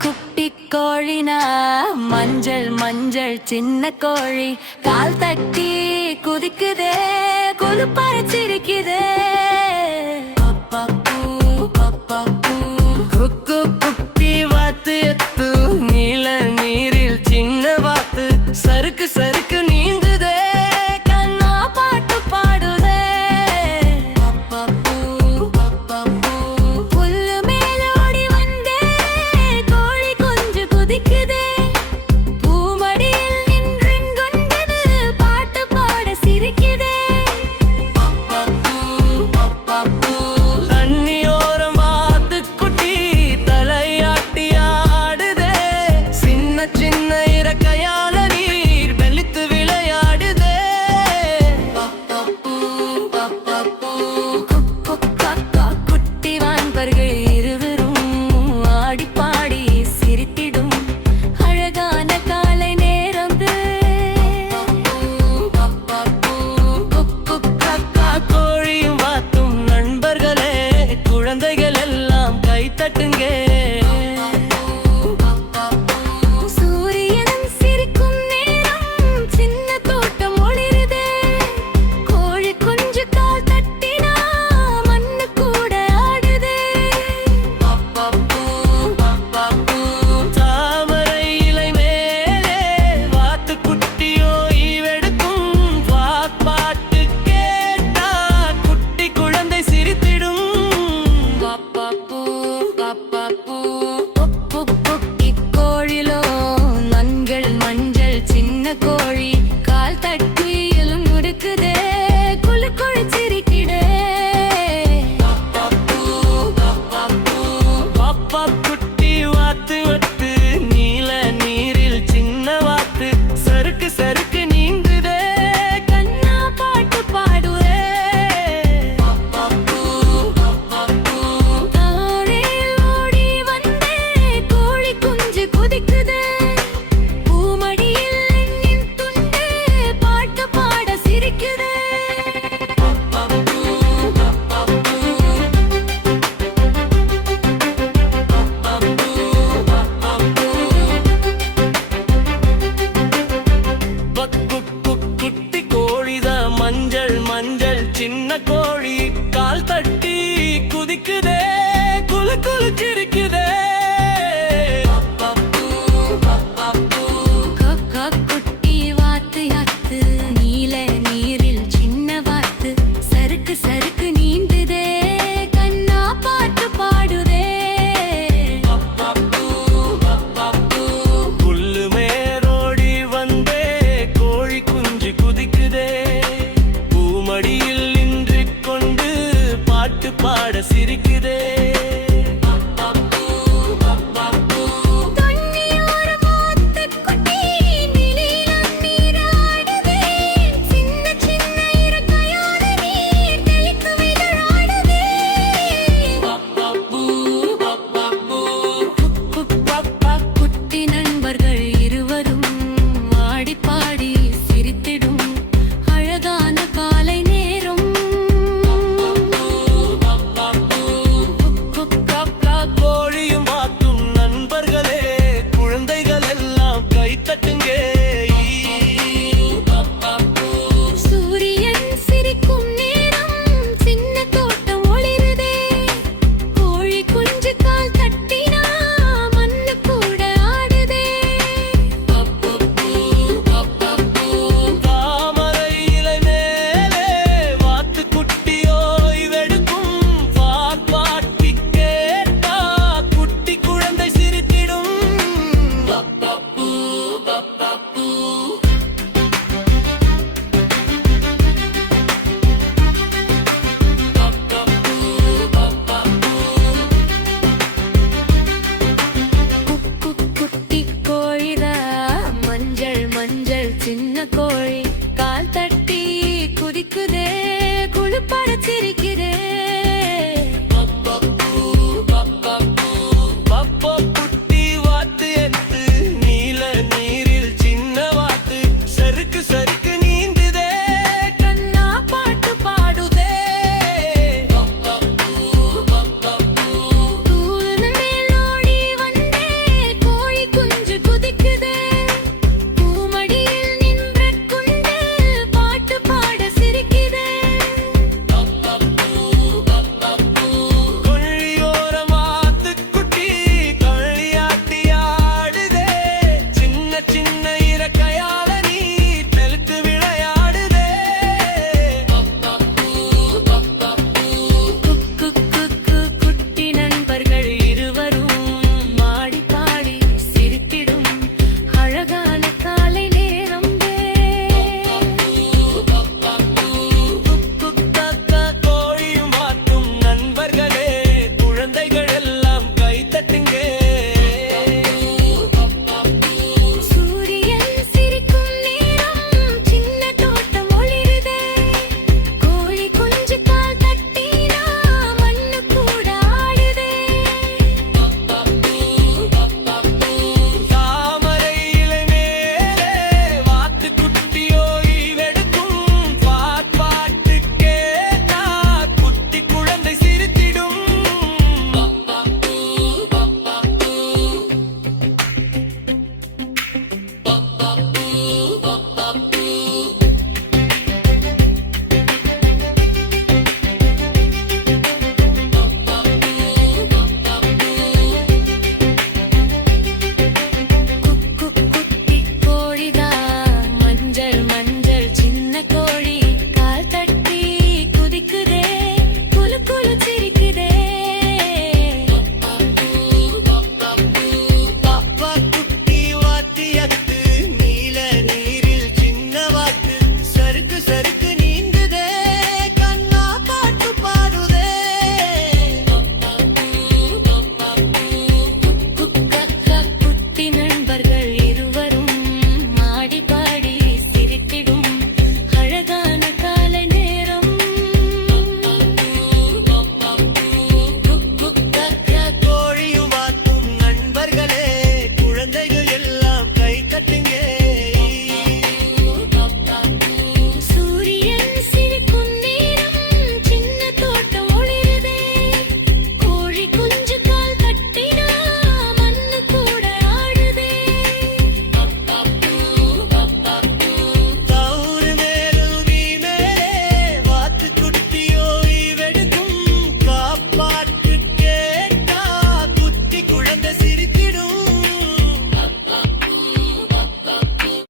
குட்டி கோழினா மஞ்சள் மஞ்சள் சின்ன கோழி கால் தட்டி குதிக்குதே குலுப்பார சிரிக்குதே குட்டி வாத்து எத்து நீல நீரில் சின்ன வாத்து சறுக்கு சறுக்கு நீந்துதே கண்ணா பாட்டு பாடுதே புல்லு மேல ஓடி வந்தே கோழி கொஞ்சம் குதிக்குதே பூமடியில் நின்றுங்கொண்டது பாட்டு பாட சிரிக்குதே தண்ணியோரம் வாத்து குட்டி தலையாட்டி ஆடுதே சின்ன சின்ன இறக்கையால நீர் வெளுத்து விளையாடுதே குட்டி வான்பர்கள் இருவரும் ஆடி பாடி சிரித்திடும் அழகான காலை நேரம் கோழியும் வாத்தும் நண்பர்களே குழந்தைகள் எல்லாம் கைத்தட்டுங்க சூரியனும் சிரிக்கும் நேரம் சின்ன தோட்டம் ஒளிருதே கோழி குஞ்சு கால் தட்டினா மண்ணு கூட ஆடுதே தாமரை இலை மேலே வாத்து குட்டியோ ஈவெடுக்கும் பாட்டு கேட்டா குட்டி குழந்தை சிரித்திடும் குட்டி கோழிலோ நன்கள் மஞ்சள் சின்ன கோழி கால் தட்டியிலும் நுடுக்குதே குழு குழு சிரிக்கிடே குட்டி வாத்து வத்து நீல நீரில் சின்ன வாத்து சறுக்கு சறுக்கு நீந்துதே கண்ணா பாட்டு பாடுவே தாழையில் ஓடி வந்தே கோழி குஞ்சு குதிக்குதே பூமடியில் நின் துண்டே பாட்டு பாட சிரிக்குதே குட்டி கோழிதா மஞ்சள் மஞ்சள் சின்ன கோழி கால் தட்டி குதிக்குதே குலு குலு சிரிக்குதே குட்டி வாத்து யாத்து நீல நீரில் சின்ன வாத்து சறுக்கு சறுக்கு நீந்துதே கண்ணா பாட்டு பாடுதே புல்லு மேரோடி வந்தே கோழி குஞ்சு குதிக்குதே பூமடியில் நின்று கொண்டு பாட்டு பாட சிரிக்குதே தண்ணியோரம் வாத்து குட்டி நிலையில நீராடுதே சின்ன சின்ன இறக்கையால நீர் தெளித்து விளையாடுதே குட்டி நண்பர்கள் இருவரும் ஆடி பாடி சிரித்திடும் அழகான காலை நேரம் கோழியும் வாத்தும் நண்பர்களே குழந்தைகள் எல்லாம் கைத்தட்டுங்க சூரியன் சிரிக்கும் நேரம் சின்ன தோட்டம் ஒளிருதே கோழி குஞ்சு கால் தட்டினா மண்ணு கூட ஆடுதே தாமரை இலை மேலே வாத்து குட்டியோ இவெடுக்கும் பாட்டு கேட்டா குட்டி குழந்தை சிரித்திடும் குட்டி கோழிதா மஞ்சள் மஞ்சள் சின்ன கோழி கால் தட்டி குதிக்குதே குழுப்பாட சிரிக்குதே குட்டி வாத்து எத்து நீல நீரில் சின்ன வாத்து சறுக்கு சறுக்கு நீந்துதே கண்ணா பாட்டு பாடுதே சறுக்கு சறுக்கு